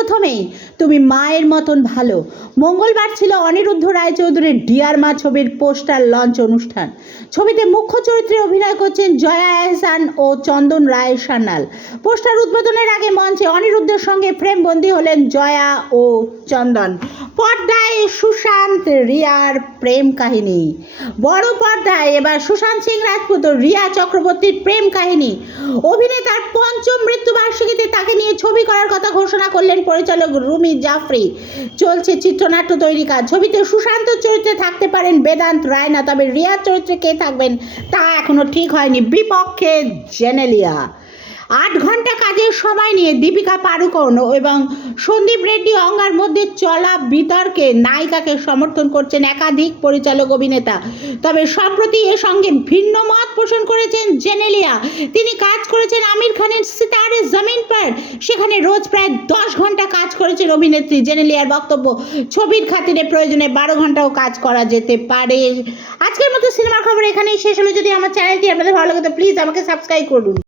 প্রথমেই তুমি মায়ের মতন ভালো। মঙ্গলবার ছিল অনিরুদ্ধ রায়চৌধুরীর ডিয়ার মা ছবির পোস্টার লঞ্চ অনুষ্ঠান। ছবিতে মুখ্য চরিত্রে অভিনয় করছেন জয়া এহসান ও চন্দন রায় সান্যাল। পোস্টার উদ্বোধনের আগে মঞ্চে অনিরুদ্ধের সঙ্গে ফ্রেমবন্দি হলেন জয়া ও চন্দন। পর্দায় সুশান্ত রিয়ার প্রেম কাহিনী। বড় পর্দায় এবার সুশান্ত সিং রাজপুত ও রিয়া চক্রবর্তীর প্রেম কাহিনী। অভিনেতার পঞ্চম মৃত্যুবার্ষিকীতে তাকে নিয়ে ছবি করার কথা ঘোষণা করলেন পরিচালক রুমি জাফরি। চলছে চিত্রনাট্য তৈরি কাজ। ছবিতে সুশান্ত চরিত্রে থাকতে পারেন বেদান্ত রায়না, তবে রিয়ার চরিত্রে কে থাকবেন তা এখনো ঠিক হয়নি। বিপক্ষে জেনেলিয়া। 8 ঘন্টা কাজের সময় নিয়ে দীপিকা পাড়ুকোন এবং সন্দীপ রেড্ডি অঙ্গার মধ্যে চলা বিতর্কে নায়িকাকে সমর্থন করছেন একাধিক পরিচালক অভিনেতা। তবে সম্প্রতি এর সঙ্গে ভিন্ন মত পোষণ করেছেন জেনেলিয়া। তিনি কাজ করেছেন আমির খানের সিতারে জমিন পর, সেখানে রোজ প্রায় 10 ঘন্টা কাজ করেছেন অভিনেত্রী। জেনেলিয়ার বক্তব্য, ছবির খাতিরে প্রয়োজনে 12 ঘন্টাও কাজ করা যেতে পারে। আজকের মতো সিনেমার খবর এখানেই শেষ হলো। যদি আমার চ্যানেলটি আপনাদের ভালো লাগে তো প্লিজ আমাকে সাবস্ক্রাইব করুন।